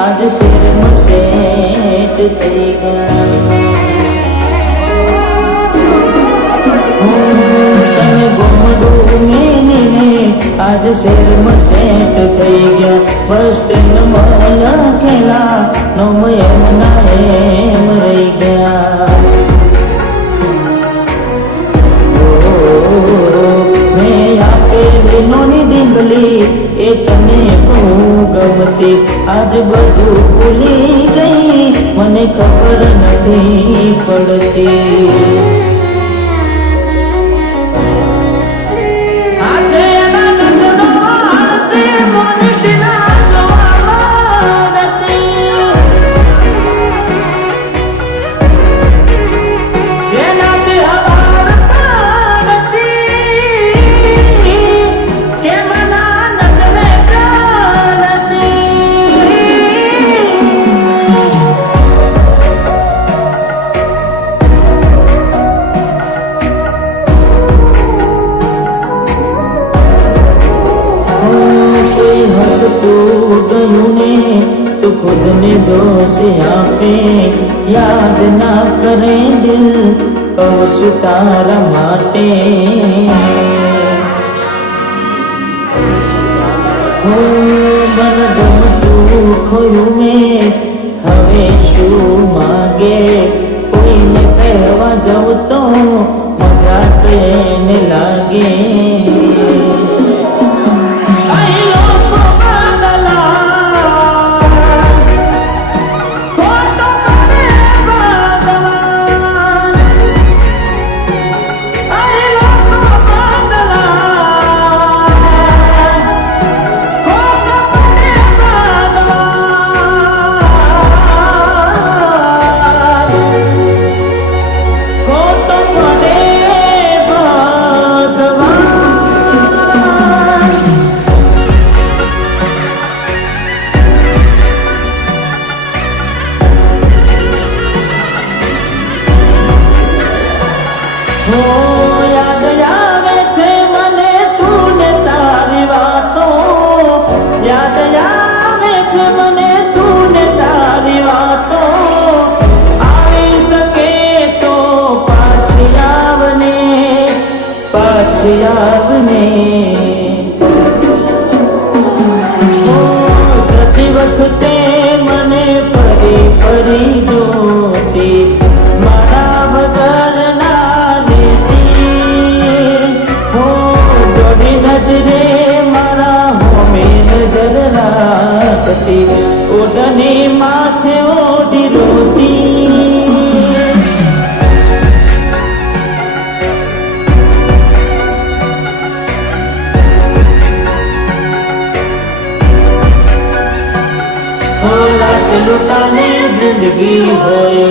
आज शेर मसेट થઈ ગયા તને ગોમડું મેલીને આજ શેર મસેટ થઈ ગયા બસ સ્ટેન્ડમાં લખેલા નોમ એમના એમ રહી ગયા મેં આપેલી નોની ડીંગલી એ તને બહુ ગમતી આજ બધું ભૂલી ગઈ મને ખબર નથી પડતી तो खुद ने दोष आपे याद ना करे दिल कौश तारा माटे हो मन गमતું ખોયું મેં હવે શું માગે કોઈને કહેવા જાઉં તો મજાક એને લાગે આવને જતી વખતે મને ફરી ફરી જોતી મારા વગર ના લેતી હો દોડી નજરે મારા હોમે નજર રાખતી ઓઢણી માથે ઓઢી રોતી लुटाने जिंदगी होए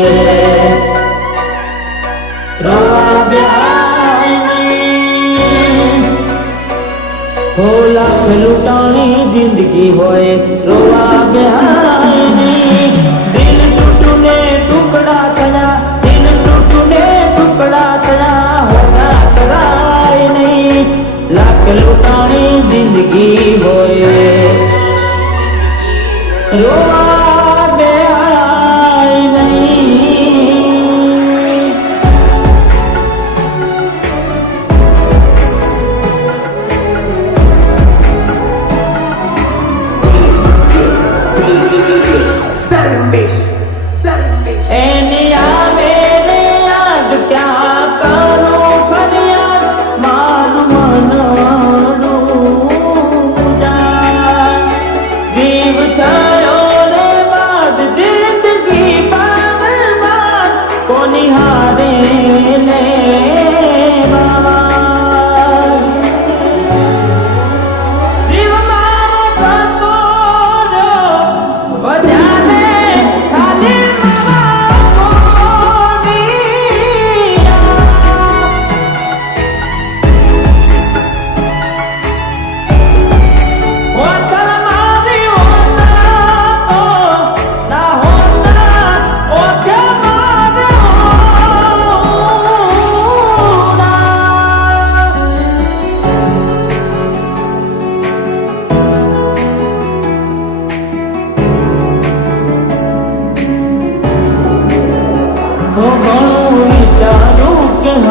रोआ ब्याने हो लाख लुटानी जिंदगी होए रोआ ब्याने दिल टूटने टुकड़ा थया दिल टूटने टुकड़ा थया होगा कराए नहीं लाख लुटानी जिंदगी होए रोआ जीव थयो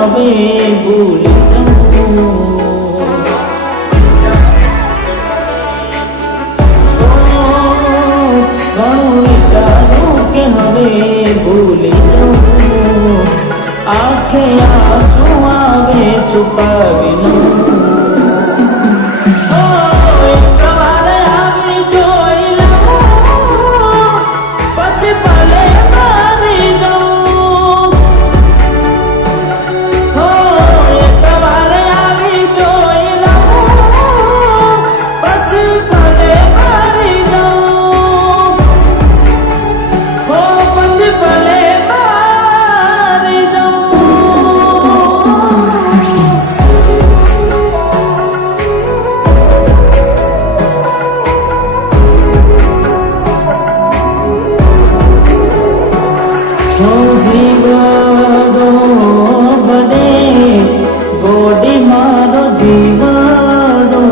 હવે ભૂલી જાઉં. ઘણું વિચારું કે હવે ભૂલી જાઉં. આંખે આંસુ આવે છુપાવી લઉં. જીવડો બને ગોડી મારો જીવડો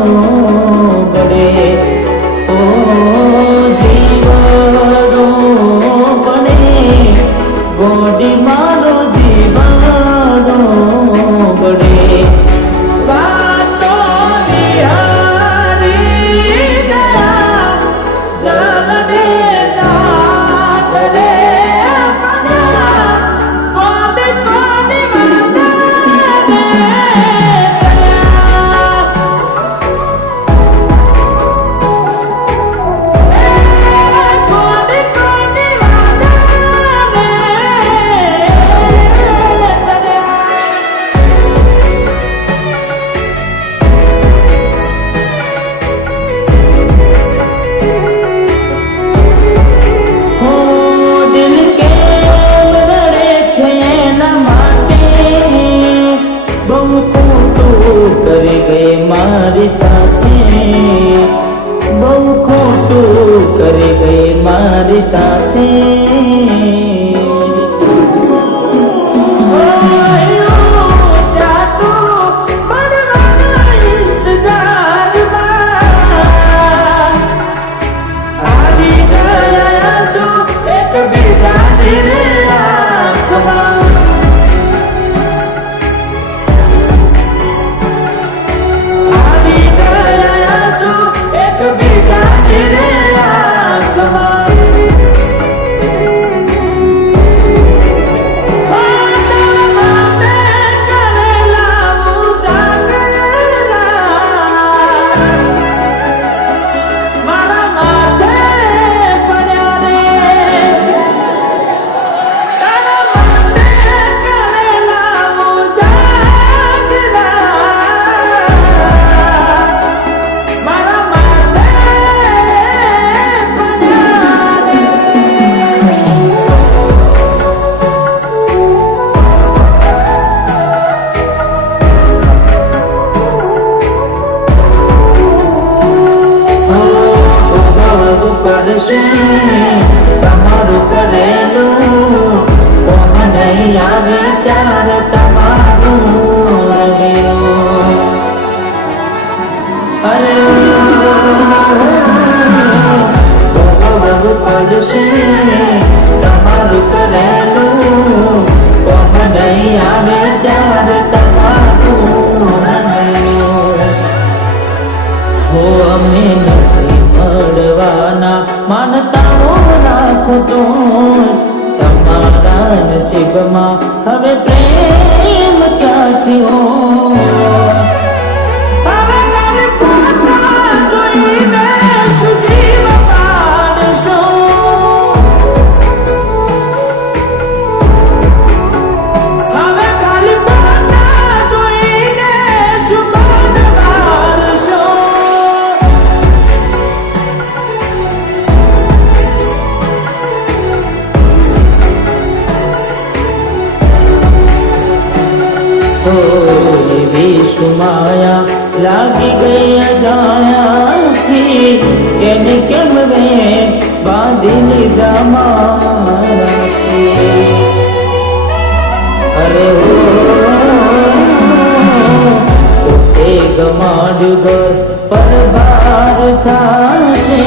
બને. ઓ જીવડો બને ગોડી મારો જીવડો બને. વાતો નિહારી ગયા જલને દાગરે. કરી ગઈ મારી સાથે, બહુ ખોટું કરી ગઈ મારી સાથે. આવી ગયા શું એક બીજાની રે આંખમાં. પડશે તમારું કરેલું, કોમ નહીં આવે ત્યારે તમારું રહેલું. અરે ભોગવવું પડશે તમારું કરેલું, કોમ નહીં આવે ત્યારે તમારું રહેલું. હો અમે નથી મળવાના માનતાઓ રાખો તો તમારા નસીબમાં હવે પ્રેમ ક્યાંથી હોય. માયા લાગી ગઈ અજાણ્યાથી, કેને કેમ વે બાંધી લીધા મારાથી. અરે પોતે ગમાડ્યું ઘર પર બાર થાશે,